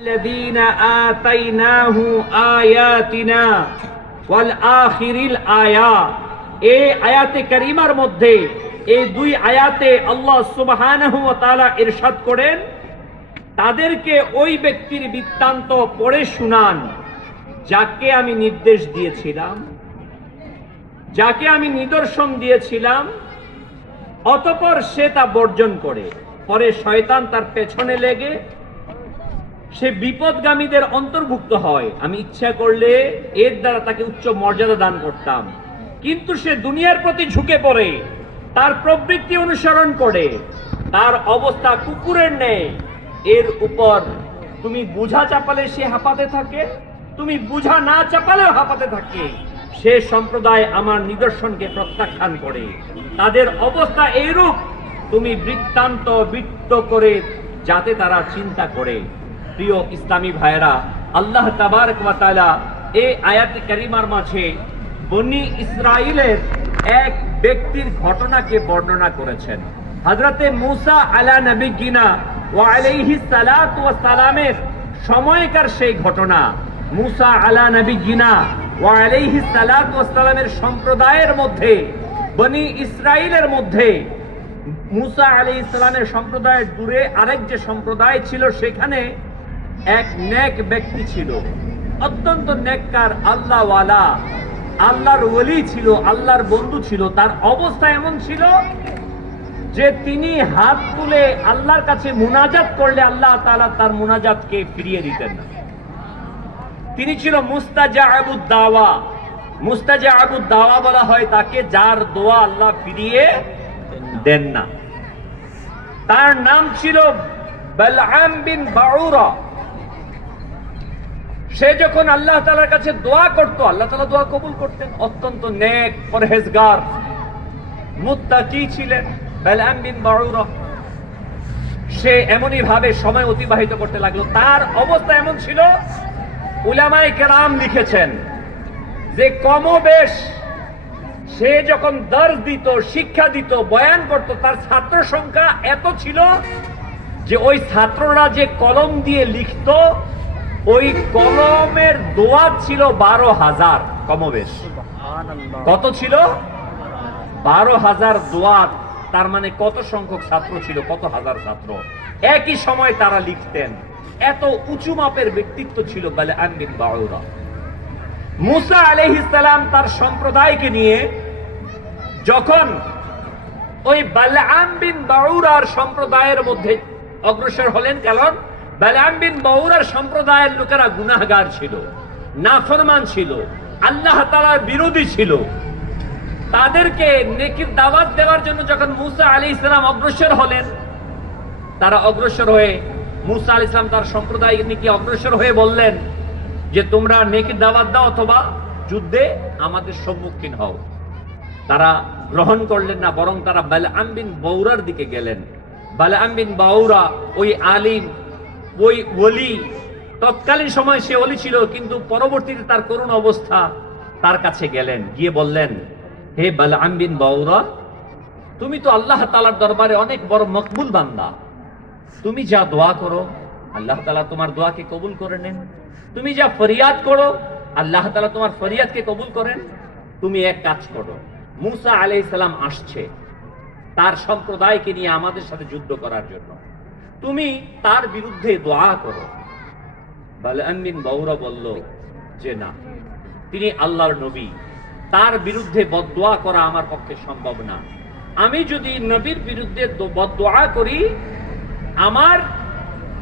الذين آتيناه آياتنا والآخر الآيات এই আয়াতে কারিমার মধ্যে এই দুই আয়াতে আল্লাহ সুবহানাহু ওয়া তাআলা ইরশাদ করেন, তাদেরকে ওই ব্যক্তির বৃত্তান্ত পড়ে শুনান যাকে আমি নির্দেশ দিয়েছিলাম, যাকে আমি নিদর্শন দিয়েছিলাম, অতঃপর সে তা বর্জন করে, পরে শয়তান তার পেছনে লেগে সে বিপদগামীদের অন্তর্ভুক্ত হয়। আমি ইচ্ছা করলে এর দ্বারা তাকে উচ্চ মর্যাদা দান করতাম, কিন্তু সে দুনিয়ার প্রতি ঝুঁকে পড়ে, তার প্রবৃত্তি অনুসরণ করে, তার অবস্থা কুকুরের ন্যায়। এর উপর তুমি বুঝা চাপালে সে হাঁপাতে থাকে, তুমি বুঝা না চাপালেও হাঁপাতে থাকে। সে সম্প্রদায় আমার নিদর্শনকে প্রত্যাখ্যান করে, তাদের অবস্থা এইরূপ। তুমি বৃত্তান্ত বৃত্ত করে যাতে তারা চিন্তা করে। প্রিয় ইসলামী ভাইয়েরা, আল্লাহ তাবারক ওয়া তাআলা এই আয়াতে কারিমার মাঝে বনি ইসরাইলের এক ব্যক্তির ঘটনাকে বর্ণনা করেছেন। হযরতে মূসা আলা নবিয়িনা ওয়া আলাইহিস সালাতু ওয়াস সালামের সময়কার সেই ঘটনা। মূসা আলা নবিয়িনা ওয়া আলাইহিস সালাতু ওয়াস সালামের সম্প্রদায়ের মধ্যে, বনি ইসরাইলের মধ্যে, মূসা আলাইহিস সালামের সম্প্রদায়ের দূরে আরেক যে সম্প্রদায় ছিল, সেখানে এক নেক ব্যক্তি ছিল, অত্যন্ত নেককার, আল্লাহওয়ালা, আল্লাহর ওলি ছিল, আল্লাহর বন্ধু ছিল। তার অবস্থা এমন ছিল যে তিনি হাত তুলে আল্লাহর কাছে মুনাজাত করলে আল্লাহ তাআলা তার মুনাজাতকে ফিরিয়ে দিতেন না। তিনি ছিল মুস্তাজাবুদ দাওয়া। মুস্তাজাবুদ দাওয়া বলা হয় তাকে, যার দোয়া আল্লাহ ফিরিয়ে দেন না। তার নাম ছিল বালআম বিন বাউরা। সে যখন আল্লাহ তাআলার কাছে দোয়া করত, আল্লাহ তাআলা দোয়া কবুল করতেন। অত্যন্ত নেক, পরহেজগার, মুত্তাকি ছিলেন বালআম বিন বাউরা। সে এমনই ভাবে সময় অতিবাহিত করতে লাগলো। তার অবস্থা এমন ছিল, উলামায়ে কেরাম লিখেছেন যে কমবেশ সে যখন দর্স দিত, শিক্ষা দিত, বয়ান করত, তার ছাত্র সংখ্যা এত ছিল যে ওই ছাত্ররা যে কলম দিয়ে লিখত, ওই কলমের দোয়াত ছিল 12,000 কমবেশ। কত ছিল? 12,000 দোয়াত। তার মানে কত সংখ্যক ছাত্র ছিল? কত হাজার ছাত্র একই সময় তারা লিখতেন। এত উঁচু মাপের ব্যক্তিত্ব ছিল বালআম বিন বাউরা। মূসা আলাইহিস সালাম তার সম্প্রদায়কে নিয়ে যখন ওই বালআম বিন বাউরার সম্প্রদায়ের মধ্যে অগ্রসর হলেন, কারণ বালআম বিন বাউরার সম্প্রদায়ের লোকেরা গুনাহগার ছিল, নাফরমান ছিল, আল্লাহ তাআলার বিরোধী ছিল। তাদেরকে নেকির দাওয়াত দেওয়ার জন্য যখন মূসা আলাইহিস সালাম অগ্রসর হলেন, তারা অগ্রসর হয়ে মূসা আলাইহিস সালাম তার সম্প্রদায় নিয়ে অগ্রসর হয়ে বললেন যে তোমরা নেকির দাওয়াত দাও অথবা যুদ্ধে আমাদের সম্মুখীন হও। তারা গ্রহণ করলেন না, বরং তারা বালআম বিন বাউরার দিকে গেলেন। বালআম বিন বাউরা ওই আলিম, ওই ওলি, তৎকালীন সময় সে ওলি ছিল, কিন্তু পরবর্তীতে তার করুণ অবস্থা, তার কাছে গেলেন, গিয়ে বললেন, হে বালআম বিন বাউরা, তুমি তো আল্লাহ তাআলার দরবারে অনেক বড় মকবুল বান্দা। তুমি যা দোয়া করো আল্লাহ তাআলা তোমার দোয়াকে কবুল করে নেন। তুমি যা ফরিয়াদ করো আল্লাহ তাআলা তোমার ফরিয়াদকে কবুল করেন। তুমি এক কাজ করো, মূসা আলাইহিস সালাম আসছে তার সম্প্রদায়কে নিয়ে আমাদের সাথে যুদ্ধ করার জন্য, তুমি তার বিরুদ্ধে দোয়া করো। বালআম বিন বাউরা বলল যে না, তিনি আল্লাহর নবী, তার বিরুদ্ধে বদদোয়া করা আমার পক্ষে সম্ভব না। আমি যদি নবীর বিরুদ্ধে বদদোয়া করি, আমার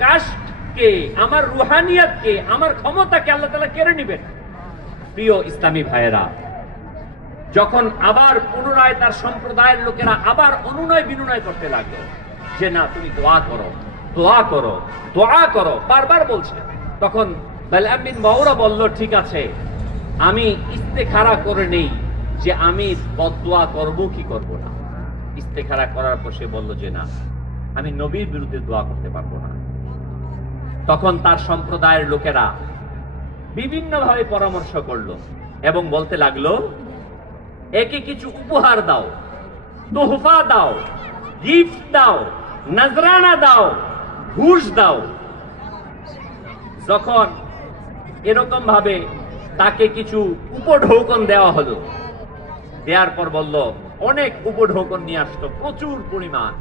কাস্টকে, আমার রুহানিয়াতকে, আমার ক্ষমতাকে আল্লাহ তাআলা কেড়ে নেবেন। প্রিয় ইসলামী ভাইয়েরা, যখন আবার পুনরায় তার সম্প্রদায়ের লোকেরা আবার অনুনয় বিনয় করতে লাগলো যে না, তুমি দোয়া করো, দোয়া করো, দোয়া করো, বারবার বলছে, তখন বালআম বিন বাউরা বলল, ঠিক আছে, আমি ইস্তেখারা করে নেই যে আমি বদদোয়া করব কি করব না। ইস্তেখারা করার পর সে বলল যে না, আমি নবীর বিরুদ্ধে দোয়া করতে পারবো না। তখন তার সম্প্রদায়ের লোকেরা বিভিন্নভাবে পরামর্শ করলো এবং বলতে লাগলো, একে কিছু উপহার দাও, তোহফা দাও, গিফট দাও, নজরানা দাও, ঘুষ দাও। যখন এরকম ভাবে তাকে কিছু উপঢৌকন দেওয়া হলো, দেওয়ার পর বলল, অনেক উপঢৌকন নিয়ে আসতো প্রচুর পরিমাণ,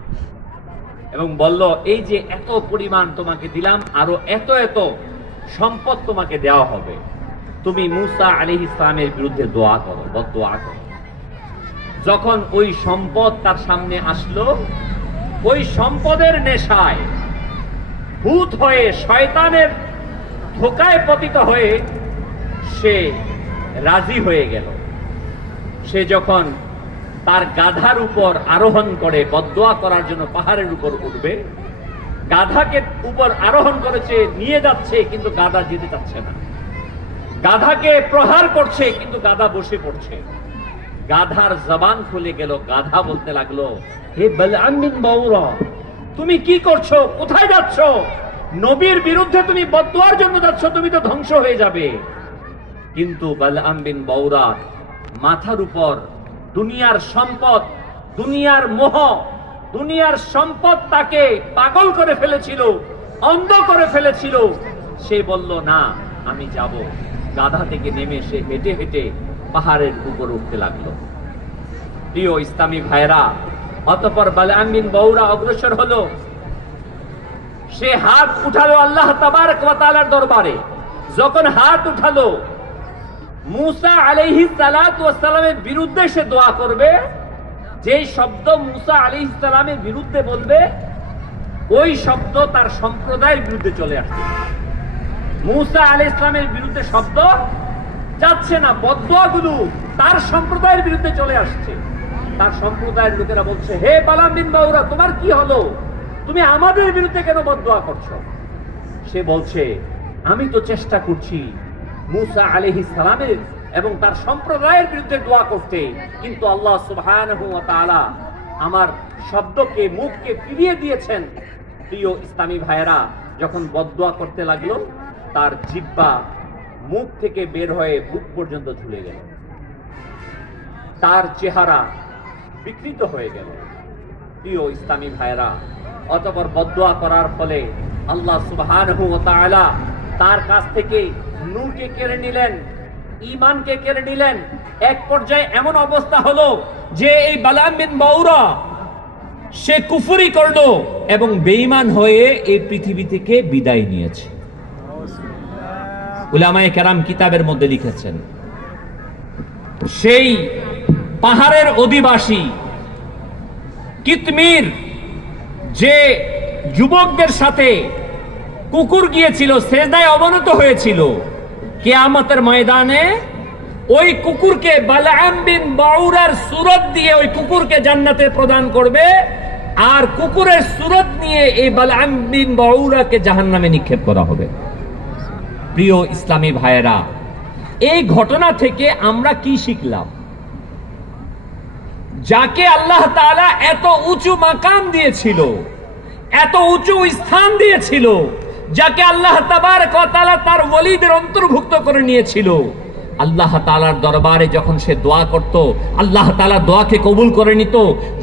এবং বলল, এই যে এত পরিমাণ তোমাকে দিলাম, আরো এত এত সম্পদ তোমাকে দেওয়া হবে, তুমি মুসা আলাইহিস সালামের বিরুদ্ধে দোয়া করো, বদদোয়া করো। যখন ওই সম্পদ তার সামনে আসলো, ওই সম্পদের নেশায় ভূত হয়ে, শয়তানের ধোকায় পতিত হয়ে সে রাজি হয়ে গেল। সে যখন তার গাধার উপর আরোহণ করে বদদোয়া করার জন্য পাহাড়ের উপর উঠবে, গাধাকে উপর আরোহণ করেছে, নিয়ে যাচ্ছে, কিন্তু গাধা যেতে চাচ্ছে না। গাধাকে প্রহার করছে, কিন্তু গাধা বসে পড়ছে। গাধার জবান খুলে গেল, গাধা বলতে লাগলো, হে বালআম বিন বাউরা, তুমি কি করছো? কোথায় যাচ্ছ? নবীর বিরুদ্ধে তুমি বদদোয়ার জন্য যাচ্ছ, তুমি তো ধ্বংস হয়ে যাবে। কিন্তু বালআম বিন বাউরা মাথার উপর দুনিয়ার সম্পদ, দুনিয়ার মোহ, দুনিয়ার সম্পদ তাকে পাগল করে ফেলেছিল, অন্ধ করে ফেলেছিল। সে বলল, না, আমি যাব। গাধা থেকে নেমে সে হেঁটে হেঁটে পাহাড়ের উপর উঠতে লাগলো। প্রিয় ইসলামী ভাইরা, অতঃপর বালআম বিন বাউরা অগ্রসর হলো। সে হাত উঠালো আল্লাহ তাবারক ওয়া তাআলার দরবারে। যখন হাত উঠালো, মুসা আলাইহিস সালাতু ওয়াস সালামের বিরুদ্ধে সে দোয়া করবে, যেই শব্দ মুসা আলাইহিস সালামের বিরুদ্ধে বলবে, ওই শব্দ তার সম্প্রদায়ের বিরুদ্ধে চলে আসছে। মুসা আলাইহিস সালামের বিরুদ্ধে শব্দ যাচ্ছে না, বদদোয়াগুলো তার সম্প্রদায়ের বিরুদ্ধে চলে আসছে। তার সম্প্রদায়ের লোকেরা বলছে, হে বালআম বিন বাউরা, তোমার কি হলো? তুমি আমাদের বিরুদ্ধে কেন বদদোয়া করছো? সে বলছে, আমি তো চেষ্টা করছি মুসা আলাইহিস সালামের এবং তার সম্প্রদায়ের বিরুদ্ধে দোয়া করতে, কিন্তু আল্লাহ সুবহানাহু ওয়া তাআলা আমার শব্দকে, মুখকে ফিরিয়ে দিয়েছেন। প্রিয় ইসলামী ভাইয়েরা, যখন বদদোয়া করতে লাগলো, তার জিহ্বা মুখ থেকে বের হয়ে বুক পর্যন্ত ঝুলে গেল, তার চেহারা বিকৃত হয়ে গেল। প্রিয় ইসলামী ভাইয়েরা, অতঃপর বদদোয়া করার ফলে আল্লাহ সুবহানাহু ওয়া তাআলা তার কাছ থেকে নূরকে কেড়ে নিলেন, ঈমানকে কেড়ে নিলেন। এক পর্যায়ে এমন অবস্থা হলো যে এই বালআম বিন বাউরা সে কুফরি করলো এবং বেঈমান হয়ে এই পৃথিবী থেকে বিদায় নিয়েছে। উলামায়ে কেরাম কিতাবের মধ্যে লিখেছেন, সেই পাহাড়ের অধিবাসী কিতমির যে যুবকদের সাথে কুকুর গিয়েছিল, সেজদায় অবনত হয়েছিল, কিয়ামতের ময়দানে ওই কুকুরকে বালআম বিন বাউরার সূরত দিয়ে ওই কুকুরকে জান্নাতে প্রদান করবে, আর কুকুরের সূরত নিয়ে এই বালআম বিন বাউরাকে জাহান্নামে নিক্ষেপ করা হবে। প্রিয় ইসলামী ভাইয়েরা, এই ঘটনা থেকে আমরা কি শিখলাম? যাকে আল্লাহ তাআলা এত উঁচু মাকাম দিয়েছিল, এত উঁচু স্থান দিয়েছিল, যাকে আল্লাহ তাবারক ওয়া তাআলা তার ওলিদের অন্তর্ভুক্ত করে নিয়েছিল, আল্লাহ তাআলার দরবারে যখন সে দোয়া করত, আল্লাহ তাআলা দোয়াকে কবুল করে নিত।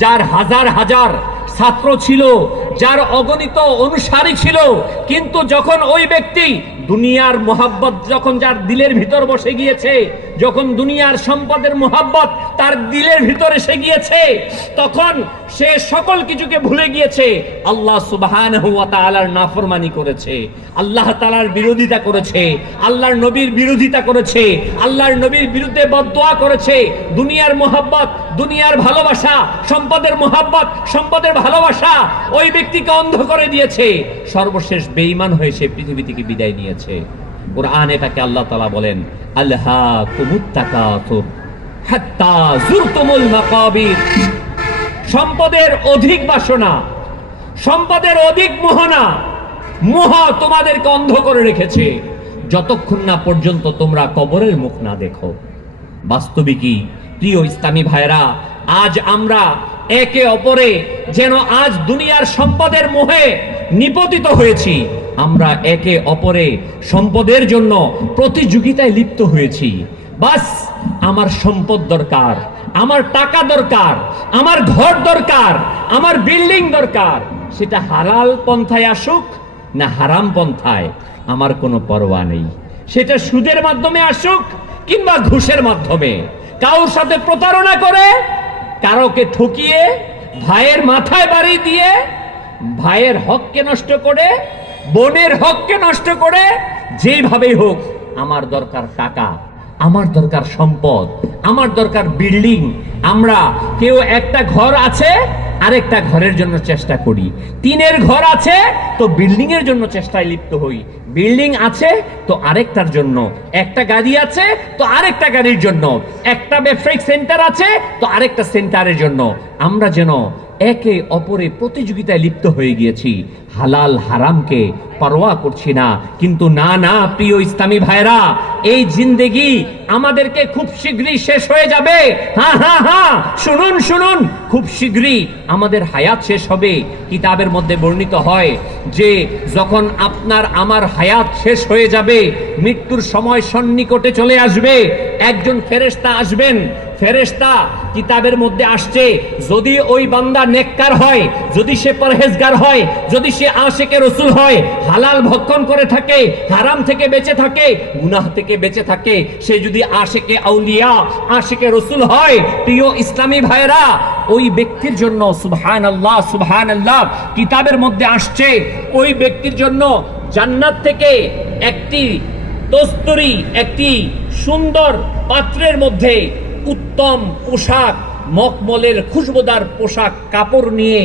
যার হাজার হাজার ছাত্র ছিল, যার অগণিত অনুসারী ছিল, কিন্তু যখন ওই ব্যক্তি দুনিয়ার মোহাব্বত যখন যার দিলের ভিতর বসে গিয়েছে, যখন দুনিয়ার সম্পদের মোহাব্বত তার দিলের ভিতর এসে গিয়েছে, তখন সে সকল কিছুকে ভুলে গিয়েছে। আল্লাহ সুবহানাহু ওয়া তাআলার নাফরমানি করেছে, আল্লাহ তাআলার বিরোধিতা করেছে, আল্লাহর নবীর বিরোধিতা করেছে, আল্লাহর নবীর বিরুদ্ধে বদদোয়া করেছে। দুনিয়ার মোহাব্বত, দুনিয়ার ভালোবাসা, সম্পদের মোহাব্বত, সম্পদের ভালোবাসা ওই ব্যক্তিকে অন্ধ করে দিয়েছে। সর্বশেষ বেঈমান হয়ে সে পৃথিবী থেকে বিদায় নিয়েছে। কুরআন এটাকে আল্লাহ তাআলা বলেন, আলহাকুমুত তাকাসুর হাত্তা যুরতুমুল মাকাবির। সম্পদের অধিক বাসনা, সম্পদের অধিক মোহনা, মোহ তোমাদেরকে অন্ধ করে রেখেছে, যতক্ষণ না পর্যন্ত তোমরা কবরের মুখ না দেখো। বাস্তবিকই প্রিয় ইসলামী ভাইরা, আজ আমরা একে অপরে যেন আজ দুনিয়ার সম্পদের মোহে নিপতিত হয়েছি। আমরা একে অপরে সম্পদের জন্য প্রতিযোগিতায় লিপ্ত হয়েছি। বাস আমার সম্পদ দরকার, আমার টাকা দরকার, আমার ঘর দরকার, আমার বিল্ডিং দরকার, সেটা হালাল পন্থায় আসুক না হারাম পন্থায়, আমার কোনো পরোয়া নেই। সেটা সুদের মাধ্যমে আসুক কিংবা ঘুষের মাধ্যমে, কারোর সাথে প্রতারণা করে, কারোকে ঠকিয়ে, ভাইয়ের মাথায় বাড়ি দিয়ে, ভাইয়ের হককে নষ্ট করে, বোনের হককে নষ্ট করে, যেভাবেই হোক আমার দরকার টাকা, আমার দরকার সম্পদ, আমার দরকার বিল্ডিং। আমরা কেউ একটা ঘর আছে, আরেকটা ঘরের জন্য চেষ্টা করি। টিনের ঘর আছে তো বিল্ডিং এর জন্য চেষ্টায় লিপ্ত হই, বিল্ডিং আছে তো আরেকটার জন্য, একটা গাড়ি আছে তো আরেকটা গাড়ির জন্য, একটা ব্যবসায়িক সেন্টার আছে তো আরেকটা সেন্টারের জন্য। আমরা যেন একে অপরে প্রতিযোগিতায় লিপ্ত হয়ে গিয়েছি, হালাল হারামকে পরোয়া করছি না। কিন্তু না না প্রিয় ইসলামী ভাইরা, এই জিন্দেগি আমাদেরকে খুব শীঘ্রই শেষ হয়ে যাবে। হ্যাঁ হ্যাঁ হ্যাঁ, শুনুন শুনুন, খুব শীঘ্রই আমাদের হায়াত শেষ হবে। কিতাবের মধ্যে বর্ণিত হয় যে যখন আপনার আমার হায়াত শেষ হয়ে যাবে, মৃত্যুর সময় সন্নিকটে চলে আসবে, একজন ফেরেশতা আসবেন। ফেরেশতা কিতাবের মধ্যে আসছে, যদি ওই বান্দা নেককার হয়, যদি সে পরহেজগার হয়, যদি সে আশিকে রসুল হয়, হালাল ভক্ষণ করে থাকে, হারাম থেকে বেঁচে থাকে, গুনাহ থেকে বেঁচে থাকে, সে যদি আশিকে আউলিয়া, আশিকে রসুল হয়, প্রিয় ইসলামী ভাইরা, ওই ব্যক্তির জন্য সুবহানাল্লাহ সুবহানাল্লাহ, কিতাবের মধ্যে আসছে ওই ব্যক্তির জন্য জান্নাত থেকে একটি দস্তুরি, একটি সুন্দর পাত্রের মধ্যে উত্তম পোশাক, মখমলের খুশবুদার পোশাক, কাপড় নিয়ে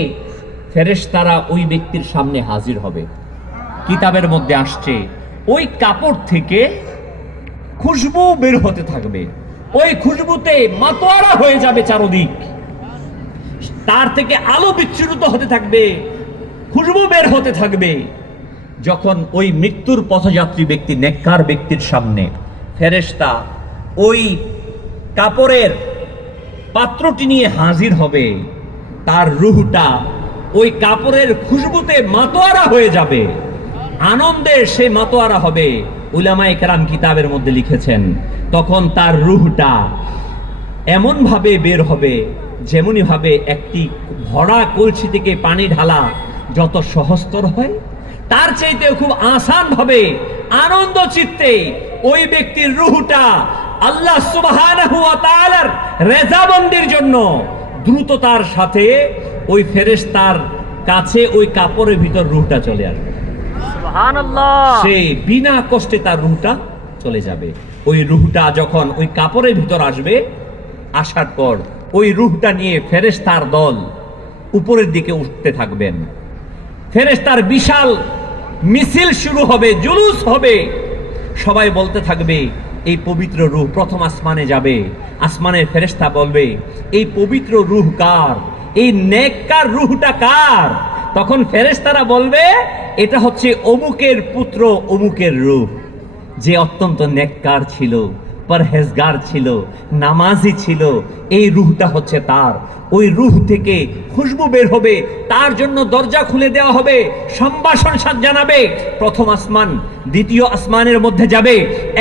ফেরেশতারা ওই ব্যক্তির সামনে হাজির হবে। কিতাবের মধ্যে আসছে ওই কাপড় থেকে খুশবু বের হতে থাকবে, ওই খুশবুতে মাতোয়ারা হয়ে যাবে চারদিক, তার থেকে আলো বিচ্ছুরিত হতে থাকবে, খুশবু বের হতে থাকবে। যখন ওই মৃত্যুর পথযাত্রী ব্যক্তি, নেককার ব্যক্তির সামনে ফেরেশতা ওই কাপড়ের পাত্রটি নিয়ে হাজির হবে, তার রূহটা ওই কাপড়ের খুশবুতে মাতোয়ারা হয়ে যাবে, আনন্দে সে মাতোয়ারা হবে। উলামায়ে কেরাম কিতাবের মধ্যে লিখেছেন, তখন তার রূহটা এমন ভাবে বের হবে, যেমনি ভাবে একটি ভরা কলসি থেকে পানি ঢালা যত সহজতর হয়, তার চাইতে খুব আসান ভাবে আনন্দ চিত্তে ওই ব্যক্তির রূহটা আল্লাহ সুবহানাহু ওয়া তাআলার রেজাবন্দির জন্য দ্রুততার সাথে ওই ফেরেশতার কাছে ওই কাপড়ের ভিতর রূহটা চলে আসবে। সুবহানাল্লাহ, সে বিনা কষ্টে তার রূহটা চলে যাবে। ওই রূহটা যখন ওই কাপড়ের ভিতর আসবে, আসার পর ওই রূহটা নিয়ে ফেরেশতার দল উপরের দিকে উঠতে থাকবেন। ফেরেশতার বিশাল মিছিল শুরু হবে, জুলুস হবে, সবাই বলতে থাকবে এই পবিত্র রূহ প্রথম আসমানে যাবে। আসমানের ফেরেশতা বলবে এই পবিত্র রূহ কার, এই নেককার রূহটা কার? তখন ফেরেশতারা বলবে এটা হচ্ছে অমুকের পুত্র অমুকের রূহ, যে অত্যন্ত নেককার ছিল, পরহেজগার ছিল, নামাজি ছিল, এই রূহটা হচ্ছে তার। ওই রূহ থেকে খুশবু বের হবে, তার জন্য দরজা খুলে দেওয়া হবে, সম্ভাষণ জানাবে, প্রথম আসমান দ্বিতীয় আসমানের মধ্যে যাবে।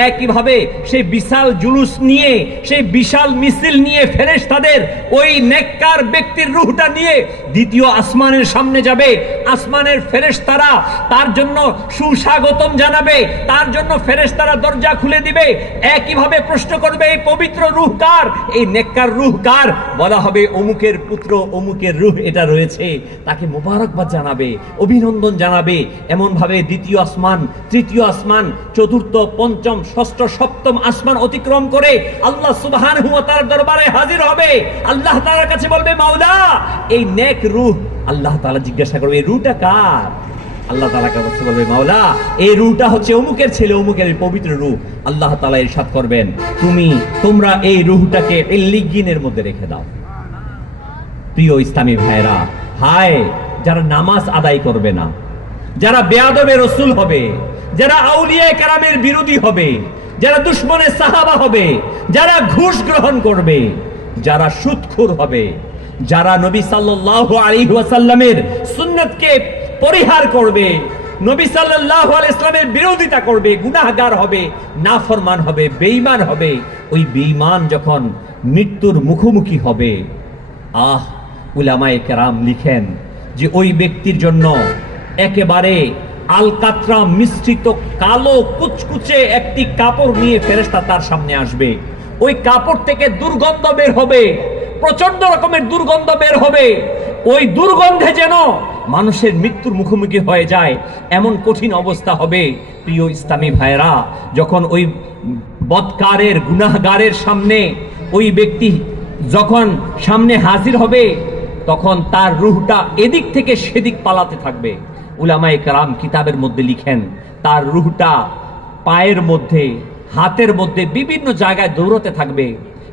একইভাবে সেই বিশাল জুলুস নিয়ে, সেই বিশাল মিছিল নিয়ে ফেরেশতাদের ওই নেককার ব্যক্তির রূহটা নিয়ে দ্বিতীয় আসমানের সামনে যাবে। আসমানের ফেরেশতারা তার জন্য সুস্বাগতম জানাবে, তার জন্য ফেরেশতারা দরজা খুলে দিবে। একইভাবে প্রশ্ন করবে এই পবিত্র রূহ কার, এই নেককার রূহ কার? বলা হবে অমুকের পুত্র অমুকের রূহ এটা রয়েছে, তাকে মোবারকবাদ জানাবে, অভিনন্দন জানাবে। এমন ভাবে দ্বিতীয় আসমান, তৃতীয় আসমান, চতুর্থ, পঞ্চম, ষষ্ঠ, সপ্তম আসমান অতিক্রম করে আল্লাহ সুবহানাহু ওয়া তাআলার দরবারে হাজির হবে। আল্লাহ তাআলার কাছে বলবে মাওলা এই নেক রূহ, আল্লাহ তাআলা জিজ্ঞাসা করবে এই রূহটা কার? আল্লাহ তাআলা কাছে বলবে মাওলা এই রূহটা হচ্ছে অমুকের ছেলে অমুকের পবিত্র রূহ। আল্লাহ তাআলা ইরশাদ করবেন তোমরা এই রূহটাকে ইল্লিগিনের মধ্যে রেখে দাও। প্রিয় ইসলামী ভাইরা, হায় যারা নামাজ আদায় করবে না, যারা বেয়াদবে রসুল হবে, যারা আউলিয়া কেরামের বিরোধী হবে, যারা দুশমনের সাহাবা হবে, যারা ঘুষ গ্রহণ করবে, যারা সুদখোর হবে, যারা নবী সাল্লাল্লাহু আলাইহি ওয়াসাল্লামের সুন্নাতকে পরিহার করবে, নবী সাল্লাল্লাহু আলাইহি ওয়াসাল্লামের বিরোধিতা করবে, গুনাহগার হবে, নাফরমান হবে, বেঈমান হবে, ওই বেঈমান যখন মৃত্যুর মুখোমুখি হবে, উলামায়ে কেরাম লিখেন যে ওই ব্যক্তির জন্য একেবারে আলকাতরা মিশ্রিত কালো কুচকুচে একটি কাপড় নিয়ে ফেরেশতা তার সামনে আসবে। ওই কাপড় থেকে দুর্গন্ধ বের হবে, প্রচন্ড রকমের দুর্গন্ধ বের হবে। ওই দুর্গন্ধে যেন মানুষের মৃত্যুর মুখোমুখি হয়ে যায়, এমন কঠিন অবস্থা হবে। প্রিয় ইসলামী ভাইরা, যখন ওই বদকারের গুনাহগারের সামনে ওই ব্যক্তি যখন সামনে হাজির হবে, তখন তার রূহটা এদিক থেকে সেদিক পালাতে থাকবে। উলামায়ে কেরাম কিতাবের মধ্যে লিখেন, তার রূহটা পায়ের মধ্যে, হাতের মধ্যে বিভিন্ন জায়গায় দৌড়াতে থাকবে।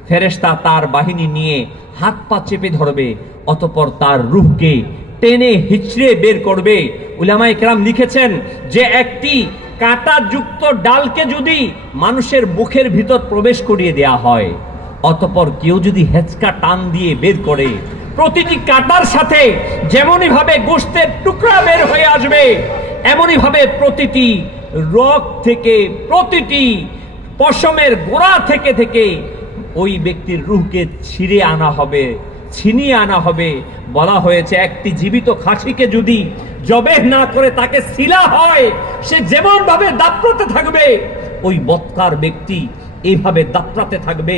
ফেরেশতা তার বাহিনী নিয়ে হাত পা চেপে ধরবে, অতঃপর তার রূহকে টেনে হিচড়ে বের করবে। উলামায়ে কেরাম লিখেছেন যে একটি কাঁটাযুক্ত ডালকে যদি মানুষের মুখের ভিতর প্রবেশ করিয়ে দেয়া হয়, অতঃপর কেউ যদি হেঁচকা টান দিয়ে বের করে, প্রতিটি কাঁটার সাথে যেমনই ভাবে গোশতের টুকরা বের হয়ে আসবে, এমনই ভাবে প্রতিটি রগ থেকে, প্রতিটি পশমের গোড়া থেকে থেকে ওই ব্যক্তির রূহকে ছিঁড়ে আনা হবে, ছিনিয়ে আনা হবে। বলা হয়েছে একটি জীবিত খাসিকে যদি জবেহ না করে তাকে সিলা হয়, সে যেমন ভাবে দাপড়াতে থাকবে, ওই বৎকার ব্যক্তি এইভাবে দাপড়াতে থাকবে।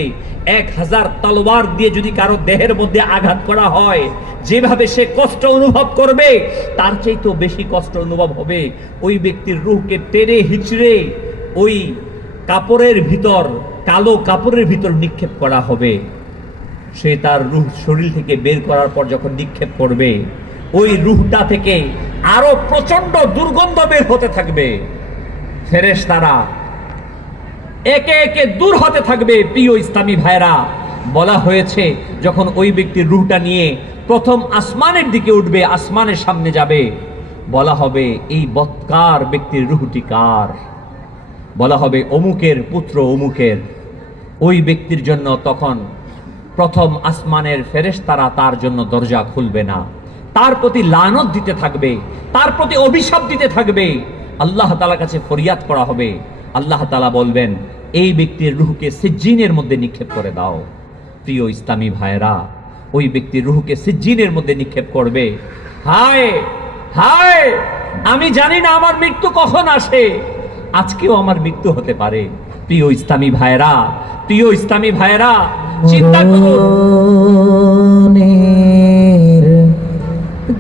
1000 তলোয়ার দিয়ে যদি কারো দেহের মধ্যে আঘাত করা হয়, যেভাবে সে কষ্ট অনুভব করবে, তার চাইতেও বেশি কষ্ট অনুভব হবে। ওই ব্যক্তির রূহকে টেনে হিচড়ে ওই কাপড়ের ভিতর, কালো কাপড়ের ভিতর নিক্ষেপ করা হবে। সে তার রূহ শরীর থেকে বের করার পর যখন নিক্ষেপ করবে, ওই রূহটা থেকে আরো প্রচন্ড দুর্গন্ধ বের হতে থাকবে। ফেরেশতারা একে একে দূর হতে থাকবে। প্রিয় ইসলামী ভাইরা, বলা হয়েছে যখন ওই ব্যক্তির রূহটা নিয়ে প্রথম আসমানের দিকে উঠবে, আসমানের সামনে যাবে, বলা হবে এই বৎকার ব্যক্তির রূহটি কার? বলা হবে অমুকের পুত্র অমুকের। ওই ব্যক্তির জন্য তখন প্রথম আসমানের ফেরেশতারা তার জন্য দরজা খুলবে না, তার প্রতি লানত দিতে থাকবে, তার প্রতি অভিশাপ দিতে থাকবে। আল্লাহ তাআলার কাছে ফরিয়াদ করা হবে। আল্লাহ তাআলা বলবেন এই ব্যক্তির রূহকে সিজ্জিনের মধ্যে নিক্ষেপ করে দাও। প্রিয় ইসলামী ভাইরা, ওই ব্যক্তির রূহকে সিজ্জিনের মধ্যে নিক্ষেপ করবে। হায় হায়, আমি জানি না আমার মৃত্যু কখন আসে, আজকেও আমার মৃত্যু হতে পারে। প্রিয় ইসলামী ভাইরা, প্রিয় ইসলামী ভাইরা, চিন্তা করুন।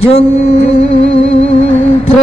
যন্ত্র